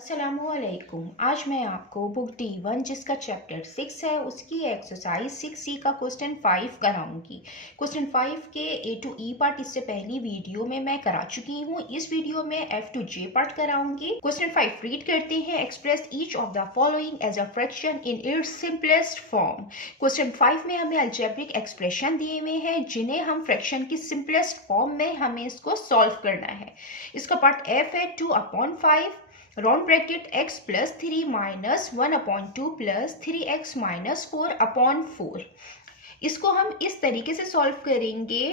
अस्सलामुअलैकुम। आज मैं आपको बुक D1 जिसका चैप्टर 6 है उसकी एक्सरसाइज 6C का क्वेश्चन 5 कराऊंगी। क्वेश्चन 5 के A to E पार्ट इससे पहली वीडियो में मैं करा चुकी हूँ। इस वीडियो में F to J पार्ट कराऊंगी। क्वेश्चन 5 रीड करते हैं। Express each of the following as a fraction in its simplest form. Question 5 में हमें अलजेब्रिक एक्सप्रेशन दिए हुए हैं जिन्हें हम फ्रैक्शन की सिंपलेस्ट फॉर्म में हमें इसको सॉल्व करना है। इसका पार्ट F है 2/5 round bracket x plus 3 minus 1/2 plus 3x minus 4/4। इसको हम इस तरीके से सॉल्व करेंगे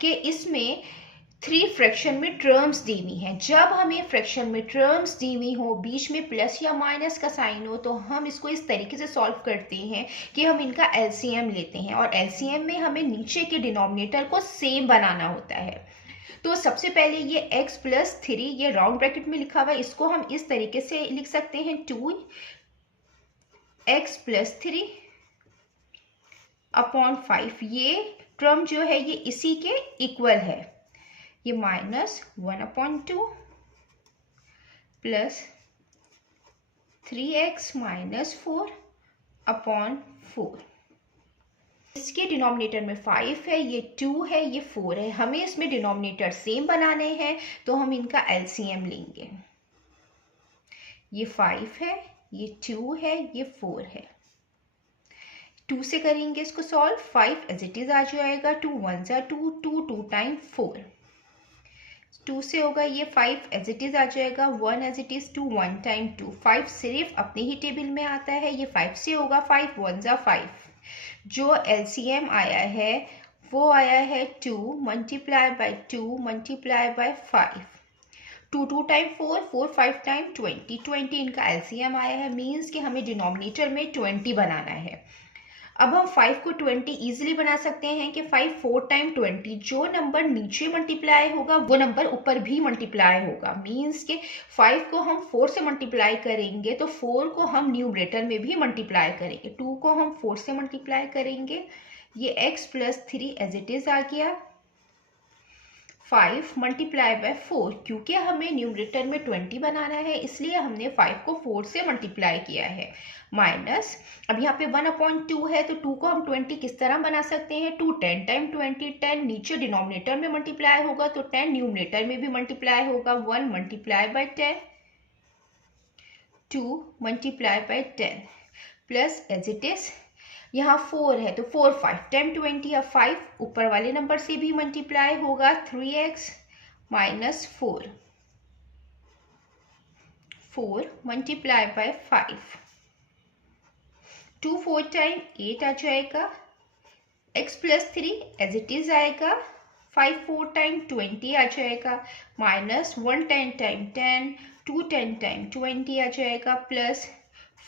कि इसमें 3 फ्रैक्शन में टर्म्स दी हुई हैं। जब हमें फ्रैक्शन में टर्म्स दी हुई हो, बीच में प्लस या माइनस का साइन हो, तो हम इसको इस तरीके से सॉल्व करते हैं कि हम इनका एलसीएम लेते हैं और एलसीएम में हमें नीचे के डिनोमिनेटर को सेम बनाना होता है। तो सबसे पहले ये x प्लस 3 ये राउंड ब्रैकेट में लिखा हुआ है, इसको हम इस तरीके से लिख सकते हैं 2x प्लस 3/5। ये टर्म जो है ये इसी के इक्वल है। ये माइनस 1/2 प्लस 3x माइनस 4/4। इसके डिनोमिनेटर में 5 है, ये 2 है, ये 4 है। हमें इसमें डिनोमिनेटर सेम बनाने हैं तो हम इनका एलसीएम लेंगे। ये 5 है, ये 2 है, ये 4 है। 2 से करेंगे इसको सॉल्व। 5 एज इट इज आ जाएगा। 2 1 जा 2, 2 टाइम 4। 2 से होगा ये 5 एज इट इज आ जाएगा। 1 एज इट इज 2, 1 टाइम 2। 5 सिर्फ अपने ही टेबल में आता है। ये 5 से होगा 5 1 जा 5। जो एलसीएम आया है वो आया है 2 multiply bye 2 multiply by 5। 2 time 4, 4 5 time 20। 20 इनका एलसीएम आया है, मीन्स कि हमें डिनोमिनेटर में 20 बनाना है। अब हम 5 को 20 इजीली बना सकते हैं कि 5 4 टाइम 20। जो नंबर नीचे मल्टीप्लाई होगा वो नंबर ऊपर भी मल्टीप्लाई होगा। मीन्स के 5 को हम 4 से मल्टीप्लाई करेंगे तो 4 को हम न्यूमरेटर में भी मल्टीप्लाई करेंगे। 2 को हम 4 से मल्टीप्लाई करेंगे। ये x plus 3 as it is आ गया। 5 मल्टीप्लाई बाय 4, क्योंकि हमें न्यूमरेटर में 20 बनाना है इसलिए हमने 5 को 4 से मल्टीप्लाई किया है। माइनस, अब यहाँ पे 1/2 है तो 2 को हम 20 किस तरह बना सकते हैं। 2 10 टाइम 20, 10 नीचे डिनोमिनेटर में मल्टीप्लाई होगा तो 10 न्यूमरेटर में भी मल्टीप्लाई होगा। 1 multiply by 10, 2 multiply by 10 plus as it is यहाँ 4 है तो 4 5 टाइम 20। अब 5 ऊपर वाले नंबर से भी मल्टीप्लाई होगा। 3x minus 4 multiply by 5। 2 4 time 8 आ जाएगा। x plus 3 as it is आएगा। 5 4 टाइम 20 आ जाएगा। माइनस 1 10 टाइम 10, 2 10 टाइम 20 आ जाएगा। प्लस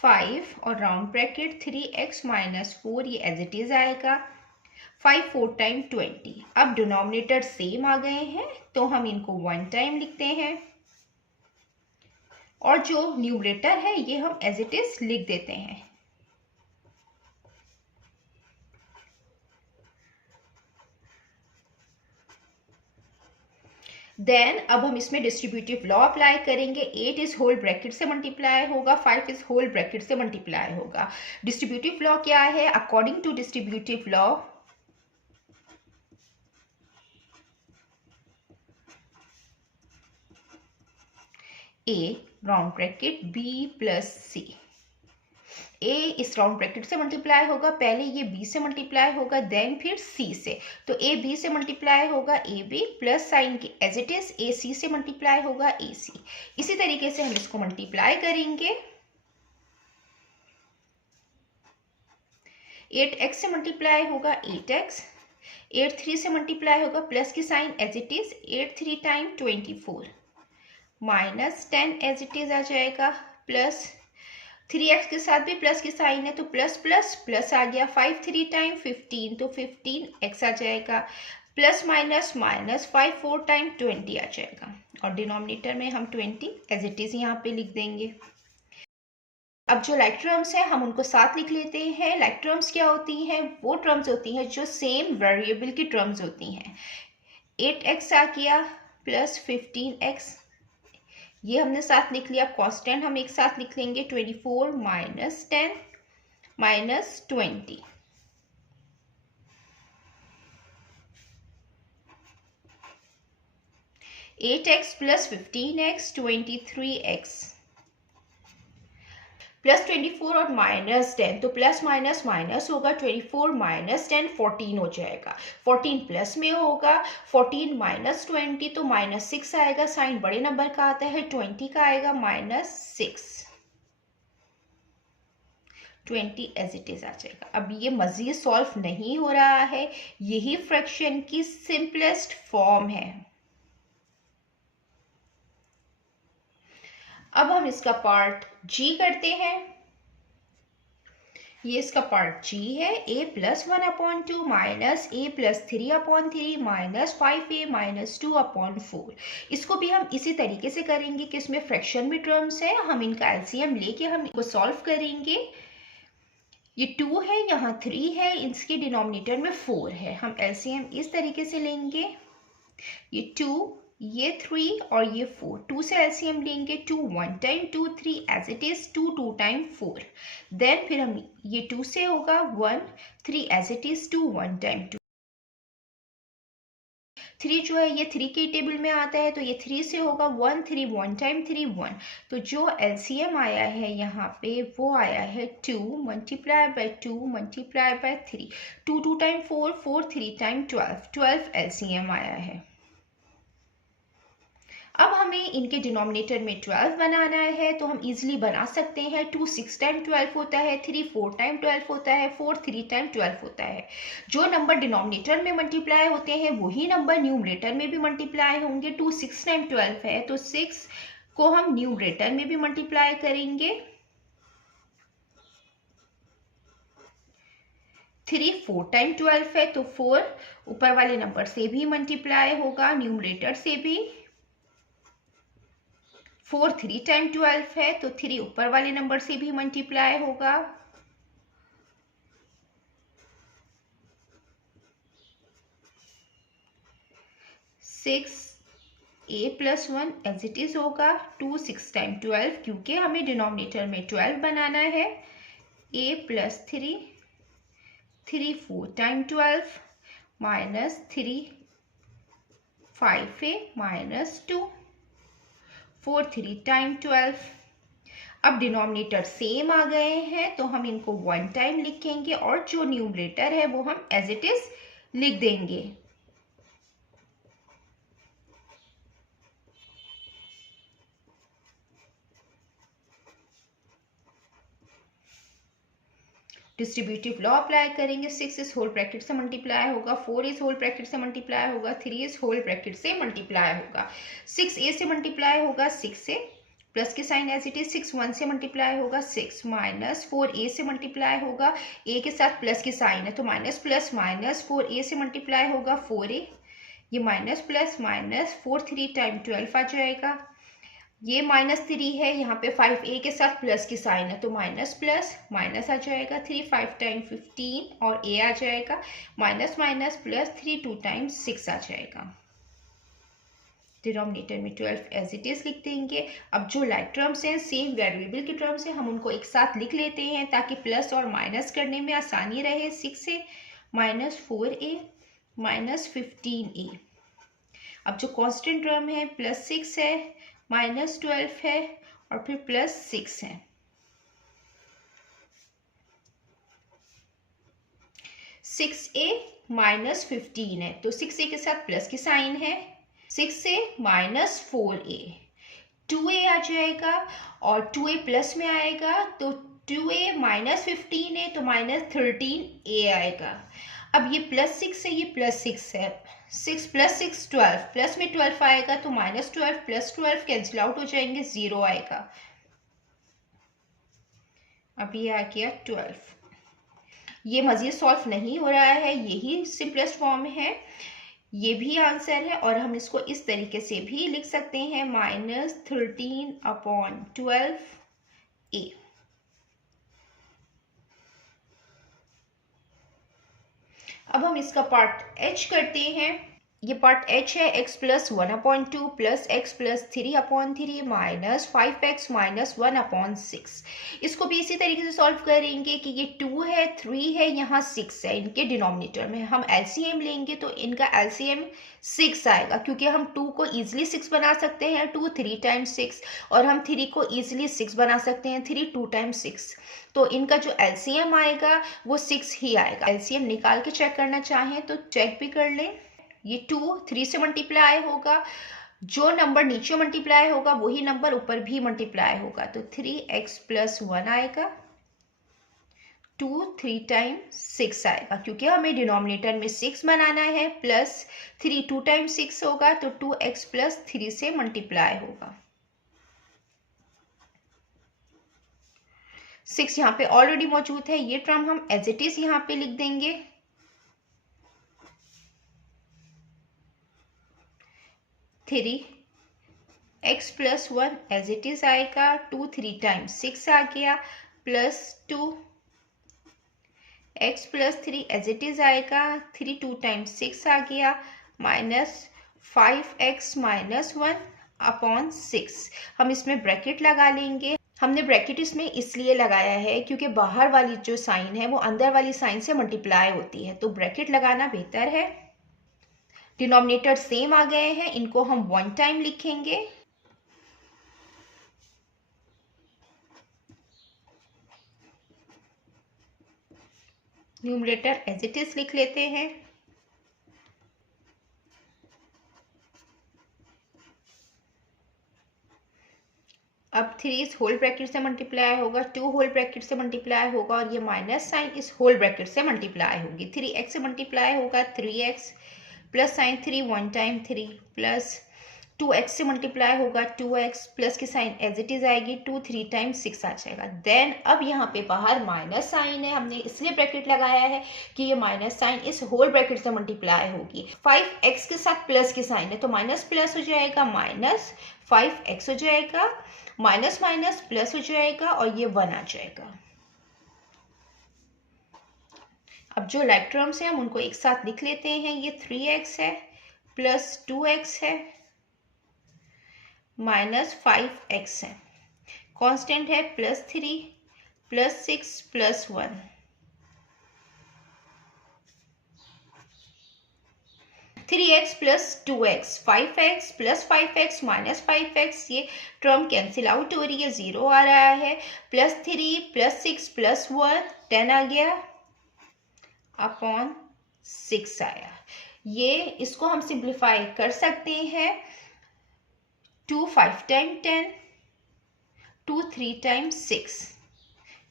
5 और राउंड ब्रैकेट 3x माइनस 4 ये एज इट इज आएगा। 5 4 टाइम 20। अब डिनोमिनेटर सेम आ गए हैं तो हम इनको 1 टाइम लिखते हैं और जो न्यूमरेटर है ये हम एज इट इज लिख देते हैं। देन अब हम इसमें डिस्ट्रीब्यूटिव लॉ अप्लाई करेंगे। 8 इस होल ब्रैकेट से मल्टीप्लाई होगा, 5 इस होल ब्रैकेट से मल्टीप्लाई होगा। डिस्ट्रीब्यूटिव लॉ क्या है? According to distributive law A round bracket B plus C. A इस राउंड ब्रैकेट से मल्टीप्लाई होगा, पहले ये बी से मल्टीप्लाई होगा, देन फिर सी से। तो ए बी से मल्टीप्लाई होगा ए बी प्लस साइन के एज इट इज ए सी से मल्टीप्लाई होगा ए सी। इसी तरीके से हम इसको मल्टीप्लाई करेंगे। 8x से मल्टीप्लाई होगा 8x, 8 3 से मल्टीप्लाई होगा प्लस की sign as it is 8 3 time 24 minus 10 as it is आ जाएगा। प्लस 3x के साथ भी प्लस की साइन है तो प्लस प्लस प्लस आ गया। 5 3 टाइम 15 तो 15x आ जाएगा। प्लस माइनस माइनस 5 4 टाइम 20 आ जाएगा और डिनोमिनेटर में हम 20 एज इट इज यहाँ पे लिख देंगे। अब जो लाइक टर्म्स हैं हम उनको साथ लिख लेते हैं। लाइक टर्म्स क्या होती हैं? वो टर्म्स होती हैं जो सेम वेरिएबल की टर्म्स होती हैं। 8x आ गया प्लस 15x, ये हमने साथ लिख लिया। कांस्टेंट हम एक साथ लिख लेंगे, 24 minus 10 minus 20। Eight X plus 15x 23x plus 24 और माइनस 10, तो प्लस माइनस माइनस होगा, 24 माइनस 10 14 हो जाएगा। 14 प्लस में होगा, 14 माइनस 20 तो माइनस 6 आएगा। साइन बड़े नंबर का आता है, 20 का आएगा माइनस 6, 20 एज इट इज आ जाएगा। अब ये मजीद सॉल्व नहीं हो रहा है, यही फ्रैक्शन की सिंपलेस्ट फॉर्म है। अब हम इसका पार्ट जी करते हैं। ये इसका पार्ट जी है। a plus 1/2 minus a plus 3/3 minus 5a minus 2/4। इसको भी हम इसी तरीके से करेंगे कि इसमें फ्रैक्शन में टर्म्स है, हम इनका एलसीएम लेके हम इनको सॉल्व करेंगे। ये 2 है, यहाँ 3 है, इसके डिनोमिनेटर में 4 है। हम एलसीएम इस तरीके से लेंगे, ये 2 ये 3 और ये 4, 2 से एलसीएम लेंगे, 2 1 time 2 3 as it is, 2 2 time 4। Then फिर हम ये 2 से होगा 1 3 एज इट इज, 2 1 टाइम 2। 3 जो है ये 3 के टेबल में आता है, तो ये 3 से होगा 1 3 1 टाइम 3 1। तो जो एलसीएम आया है यहाँ पे वो आया है 2 multiply bye 2 multiply bye 3, 2 2 time 4 4 3 time 12, 12 LCM आया है। अब हमें इनके डिनोमिनेटर में 12 बनाना है, तो हम इजीली बना सकते हैं। 2 6 टाइम 12 होता है, 3 4 टाइम 12 होता है, 4 3 टाइम 12 होता है। जो नंबर डिनोमिनेटर में मल्टीप्लाई होते हैं वही नंबर न्यूमरेटर में भी मल्टीप्लाई होंगे। 2 6 टाइम 12 है, तो 6 को हम न्यूमरेटर में भी मल्टीप्लाई करेंगे। 3 4 टाइम 12 है, तो 4 ऊपर वाले नंबर से भी मल्टीप्लाई होगा, न्यूमरेटर से भी। 4 3 टाइम 12 है, तो 3 ऊपर वाले नंबर से भी मल्टीप्लाई होगा। 6 a plus 1 as it is होगा। 2 6 टाइम 12, क्योंकि हमें डिनोमिनेटर में 12 बनाना है। a plus 3 3 4 time 12 minus 3 5a minus 2 4 3 time 12। अब डिनोमिनेटर सेम आ गए हैं, तो हम इनको 1 टाइम लिखेंगे और जो न्यूमरेटर है वो हम एज इट इज लिख देंगे। डिस्ट्रीब्यूटिव लॉ अप्लाई करेंगे। 6 इस होल ब्रैकेट से मल्टीप्लाई होगा, 4 इस होल ब्रैकेट से मल्टीप्लाई होगा, 3 इस होल ब्रैकेट से मल्टीप्लाई होगा। 6 a से मल्टीप्लाई होगा, 6 से प्लस के साइन एज इट इज, 6 1 से मल्टीप्लाई होगा, 6 माइनस 4 a से मल्टीप्लाई होगा, a के साथ प्लस की साइन है तो माइनस प्लस माइनस 4 a से मल्टीप्लाई होगा 4a, ये माइनस प्लस माइनस 4 3 टाइम 12 आ जाएगा। ये माइनस 3 है, यहाँ पे 5a के साथ प्लस की साइन है तो माइनस प्लस माइनस आ जाएगा। 3 5 टाइम 15 और a आ जाएगा, माइनस माइनस प्लस 3 2 टाइम 6 आ जाएगा। डिनोमिनेटर में 12 एज इट इज लिख देंगे। अब जो लाइक टर्म्स हैं, सेम वेरिएबल की टर्म्स हैं, हम उनको एक साथ लिख लेते हैं ताकि प्लस और माइनस करने में आसानी रहे। 6 a minus 4a minus 15a। अब जो कांस्टेंट टर्म है प्लस 6 है, माइनस 12 है और फिर प्लस 6 है। 6a माइनस 15 है, तो 6a के साथ प्लस की साइन है। 6a माइनस 4a, 2a आ जाएगा और 2a प्लस में आएगा, तो 2a माइनस 15 है तो माइनस 13a आएगा। अब ये प्लस 6 है, ये प्लस 6 है, 6 प्लस 6 12, प्लस में 12 आएगा तो माइनस 12 प्लस 12 कैंसिल आउट हो जाएंगे, 0 आएगा। अब ये आ गया 12। ये मजीद सॉल्व नहीं हो रहा है, यही सिंपलेस्ट फॉर्म है, ये भी आंसर है। और हम इसको इस तरीके से भी लिख सकते हैं, माइनस 13/12a। अब हम इसका पार्ट h करते हैं। ये पार्ट h है, x plus 1/2 plus x plus 3/3 minus 5x minus 1/6। इसको भी इसी तरीके से सॉल्व करेंगे कि ये 2 है, 3 है, यहाँ 6 है, इनके डिनोमिनेटर में हम एलसीएम लेंगे तो इनका एलसीएम 6 आएगा, क्योंकि हम 2 को ईजिली 6 बना सकते हैं, 2 3 टाइम्स 6, और हम 3 को ईजिली 6 बना सकते हैं, 3 2 टाइम्स 6। तो इनका जो एलसीएम आएगा वो 6 ही आएगा। एलसीएम निकाल के चेक करना चाहें तो चेक भी कर लें। ये 2 3 से मल्टीप्लाई होगा, जो नंबर नीचे मल्टीप्लाई होगा वही नंबर ऊपर भी मल्टीप्लाई होगा, तो 3x प्लस 1 आएगा, 2 3 टाइम्स 6 आएगा, क्योंकि हमें डिनोमिनेटर में 6 बनाना है, प्लस 3 2 टाइम्स 6 होगा, तो 2x प्लस 3 से मल्टीप्लाई होगा। 6 यहाँ पे ऑलरेडी मौजूद है, ये टर्म हम एज इट इज यहाँ पे लिख देंगे। 3x plus 1 as it is आएगा, 2 3 टाइम्स 6 आ गया, plus 2x plus 3 as it is आएगा, 3 2 टाइम्स 6 आ गया, माइनस 5x माइनस 1/6। हम इसमें ब्रैकेट लगा लेंगे। हमने ब्रैकेट इसमें इसलिए लगाया है क्योंकि बाहर वाली जो साइन है वो अंदर वाली साइन से मल्टीप्लाई होती है, तो ब्रैकेट लगाना बेहतर है। डिनोमिनेटर सेम आ गए हैं, इनको हम 1 टाइम लिखेंगे। न्यूमरेटर एज इट इज लिख लेते हैं। अब 3 होल ब्रैकेट से मल्टीप्लाई होगा, 2 होल ब्रैकेट से मल्टीप्लाई होगा, और ये माइनस साइन इस होल ब्रैकेट से मल्टीप्लाई होगी। 3x से मल्टीप्लाई होगा, 3x plus sign 3 1 time 3, plus 2x से मल्टीप्लाई होगा, 2x प्लस की साइन एज इट इज आएगी, 2 3 टाइम्स 6 आ जाएगा। देन अब यहाँ पे बाहर माइनस साइन है, हमने इसलिए ब्रैकेट लगाया है कि ये माइनस साइन इस होल ब्रैकेट से मल्टीप्लाई होगी। 5x के साथ प्लस की साइन है तो माइनस प्लस हो जाएगा, माइनस 5x हो जाएगा, माइनस माइनस प्लस हो जाएगा, और ये 1 आ जाएगा। अब जो लाइक टर्म्स हैं हम उनको एक साथ लिख लेते हैं। ये 3x है, प्लस 2x है, माइनस 5x है, कांस्टेंट है plus 3 plus 6 plus 1। 3x plus 2x, 5x plus 5x minus 5x, ये टर्म कैंसिल आउट हो रही है, 0 आ रहा है, प्लस 3 प्लस 6 प्लस 1 10 आ गया, अपॉन 6 आया। ये इसको हम सिंप्लीफाई कर सकते हैं। 2 5 टाइम 10, 2 3 टाइम 6,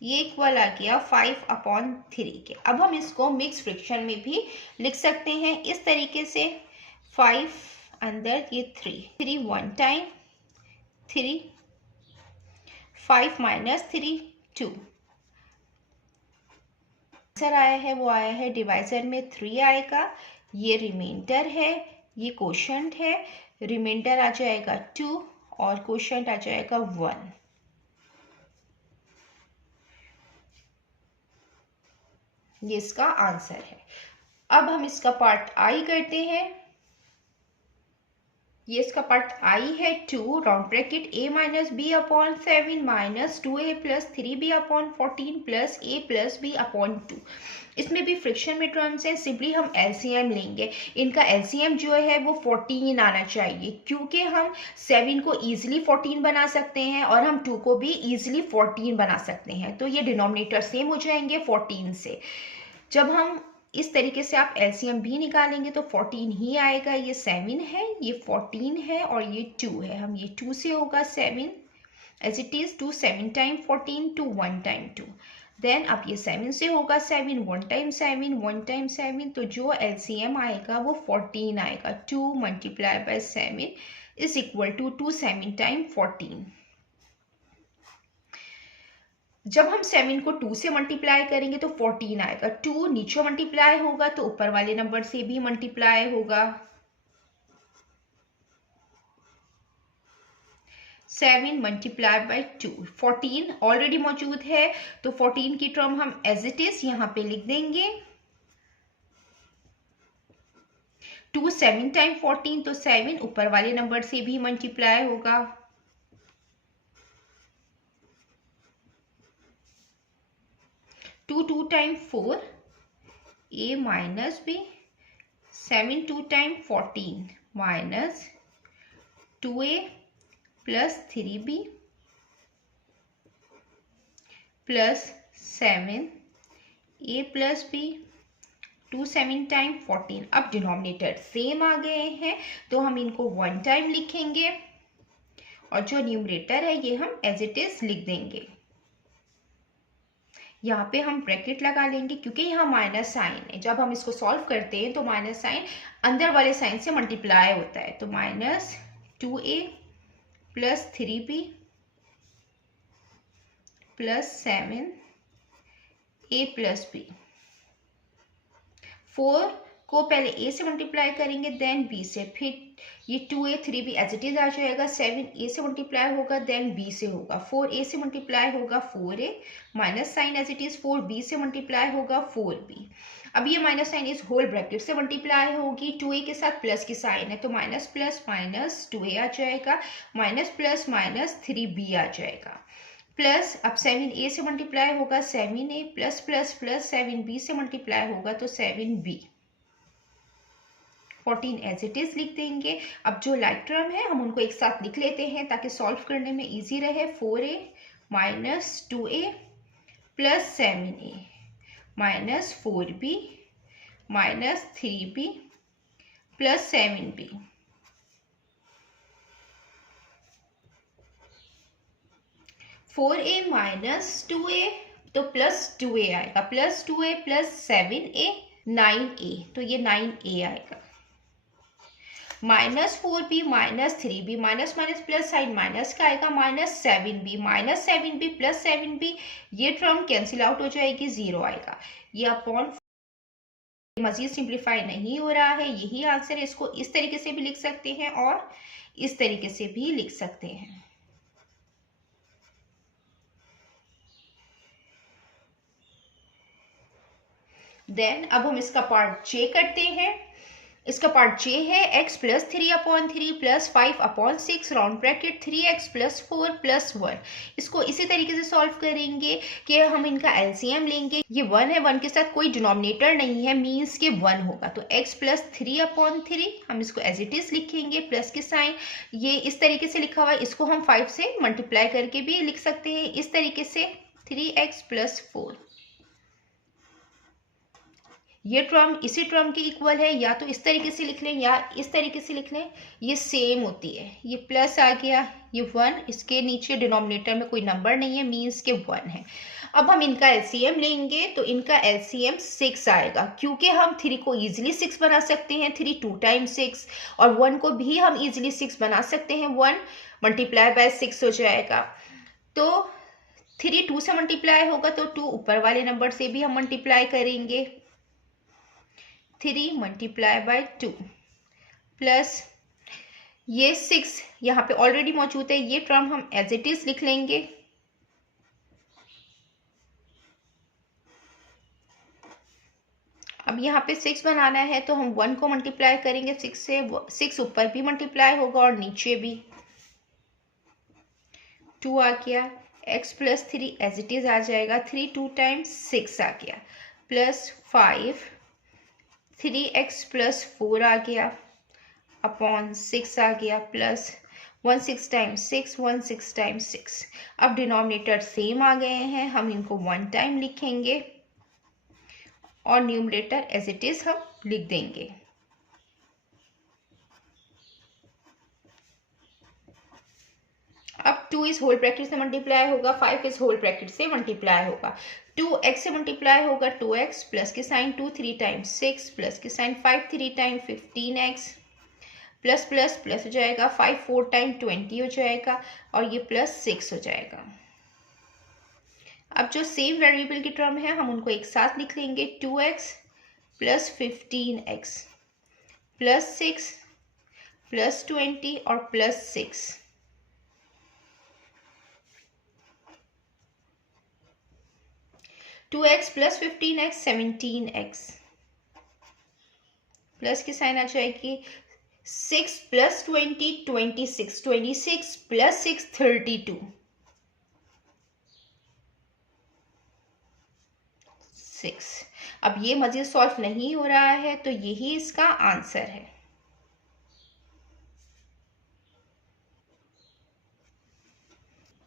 ये इक्वल आ गया 5/3 के। अब हम इसको मिक्स फ्रैक्शन में भी लिख सकते हैं इस तरीके से, 5 अंदर ये 3 1 टाइम 3, 5 माइनस 3 2। आंसर आया है वो आया है डिवाइजर में 3 आएगा, ये रिमाइंडर है, ये क्वोशंट है, रिमाइंडर आ जाएगा 2 और क्वोशंट आ जाएगा 1। ये इसका आंसर है। अब हम इसका पार्ट आई करते हैं। ये इसका पार्ट आई है 2 round bracket a minus B upon 7 minus 2a plus 3b upon 14 plus a plus b upon 2। इसमें भी फ्रिक्शन में टर्म्स हैं, सिंपली हम एलसीएम लेंगे। इनका एलसीएम जो है वो 14 आना चाहिए, क्योंकि हम 7 को ईजिली 14 बना सकते हैं और हम 2 को भी ईजिली 14 बना सकते हैं, तो ये डिनोमिनेटर सेम हो जाएंगे 14 से। जब हम इस तरीके से आप एलसीएम भी निकालेंगे तो 14 ही आएगा। ये 7 है, ये 14 है और ये 2 है। हम ये 2 से होगा 7 as it is, 2 7 time 14, 2 1 time 2। Then अब ये 7 से होगा 7 1 टाइम 7 1 टाइम 7, तो जो एलसीएम आएगा वो 14 आएगा। 2 multiply by 7 is equal to 2 7 time 14। जब हम 7 को 2 से मल्टीप्लाई करेंगे तो 14 आएगा। 2 नीचे मल्टीप्लाई होगा तो ऊपर वाले नंबर से भी मल्टीप्लाई होगा। 7 मल्टीप्लाई बाय 2, 14 ऑलरेडी मौजूद है तो 14 की टर्म हम एज इट इज यहाँ पे लिख देंगे। 2 7 टाइम 14, तो 7 ऊपर वाले नंबर से भी मल्टीप्लाई होगा। 2 2 time 4 a minus b, 7 2 time 14 minus 2a plus 3b plus 7a plus b, 2 7 time 14। अब डिनोमिनेटर सेम आ गए हैं तो हम इनको 1 टाइम लिखेंगे और जो न्यूमरेटर है ये हम एज इट इज लिख देंगे। यहाँ पे हम ब्रैकेट लगा लेंगे क्योंकि यहाँ माइनस साइन है। जब हम इसको सॉल्व करते हैं तो माइनस साइन अंदर वाले साइन से मल्टीप्लाई होता है, तो minus 2a plus 3b plus 7a plus b। 4 को पहले a से मल्टीप्लाई करेंगे देन b से, फिर ये 2a 3b as it is आ जाएगा। 7a से मल्टीप्लाई होगा देन b से होगा। 4a से मल्टीप्लाई होगा 4a minus sign as it is 4b से मल्टीप्लाई होगा 4b। अब ये माइनस साइन इस होल ब्रैकेट से मल्टीप्लाई होगी, 2a के साथ प्लस की साइन है तो माइनस प्लस माइनस 2a आ जाएगा, माइनस प्लस माइनस 3b आ जाएगा। प्लस अब 7a से मल्टीप्लाई होगा 7a plus plus plus 7b से मल्टीप्लाई होगा तो 7b। 14 एज इट इज लिख देंगे। अब जो लाइक टर्म है हम उनको एक साथ लिख लेते हैं ताकि सॉल्व करने में इजी रहे। 4a minus 2a plus 7a minus 4b minus 3b plus 7b। 4a minus 2a तो प्लस 2a आएगा, plus 2a plus 7a 9a, तो ये 9a आएगा। Minus 4b minus 3b, minus minus plus sign minus का आएगा, minus 7b minus 7b plus 7b, ये term cancel out हो जाएगी, 0 आएगा। ये अपॉन मजीद सिंप्लीफाई नहीं हो रहा है, यही आंसर है। इसको इस तरीके से भी लिख सकते हैं और इस तरीके से भी लिख सकते हैं। देन अब हम इसका पार्ट जे करते हैं। इसका पार्ट जे है x plus 3/3 plus 5/6 round bracket 3x plus 4 plus 1। इसको इसी तरीके से सॉल्व करेंगे कि हम इनका एलसीएम लेंगे। ये 1 है, 1 के साथ कोई डिनोमिनेटर नहीं है, मीन्स के 1 होगा, तो x प्लस 3/3 हम इसको एज इट इज लिखेंगे, प्लस के साइन ये इस तरीके से लिखा हुआ है, इसको हम 5 से मल्टीप्लाई करके भी लिख सकते हैं इस तरीके से, 3x प्लस 4। ये टर्म इसी टर्म के इक्वल है, या तो इस तरीके से लिख लें या इस तरीके से लिख लें, ये सेम होती है। ये प्लस आ गया, ये 1, इसके नीचे डिनोमिनेटर में कोई नंबर नहीं है, मीन्स के 1 है। अब हम इनका एलसीएम लेंगे तो इनका एलसीएम 6 आएगा, क्योंकि हम 3 को ईजिली 6 बना सकते हैं, 3 2 टाइम्स 6, और 1 को भी हम ईजिली 6 बना सकते हैं, 1 मल्टीप्लाई बाय 6 हो जाएगा। तो 3 2 से मल्टीप्लाई होगा तो 2 ऊपर वाले नंबर से भी हम मल्टीप्लाई करेंगे, 3 मल्टीप्लाई बाय 2 प्लस ये 6 यहाँ पे ऑलरेडी मौजूद है, ये टर्म हम एज इट इज लिख लेंगे। अब यहाँ पे 6 बनाना है तो हम 1 को मल्टीप्लाई करेंगे 6 से, 6 ऊपर भी मल्टीप्लाई होगा और नीचे भी। 2 आ गया, x plus 3 as it is आ जाएगा, 3 2 टाइम्स 6 आ गया, प्लस 5 3x प्लस 4 आ गया, अपॉन 6 आ गया, प्लस 1 6 टाइम्स 6, 1 6 टाइम्स 6। अब डिनोमिनेटर सेम आ गए हैं, हम इनको 1 टाइम लिखेंगे और न्यूमरेटर एज इट इज हम लिख देंगे। अब 2 इस होल ब्रैकेट से मल्टीप्लाई होगा, 5 इस होल ब्रैकेट से मल्टीप्लाई होगा, 2x से मल्टीप्लाई होगा 2x प्लस के साइन 2 3 टाइम्स 6 प्लस के sign 5 3 time 15x plus plus plus हो जाएगा, 5 4 टाइम 20 हो जाएगा और ये प्लस 6 हो जाएगा। अब जो सेम वेरिएबल की टर्म है हम उनको एक साथ लिख लेंगे, 2x plus 15x plus 6 plus 20 और plus 6। 2x plus 15x 17x plus की साइन आ जाएगी। 6 प्लस 20 26, 26 प्लस 6 32, 6। अब ये मजीद सॉल्व नहीं हो रहा है तो यही इसका आंसर है।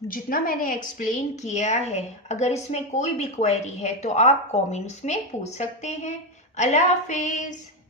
जितना मैंने एक्सप्लेन किया है, अगर इसमें कोई भी क्वेरी है तो आप कमेंट्स में पूछ सकते हैं। अल्लाह हाफिज़।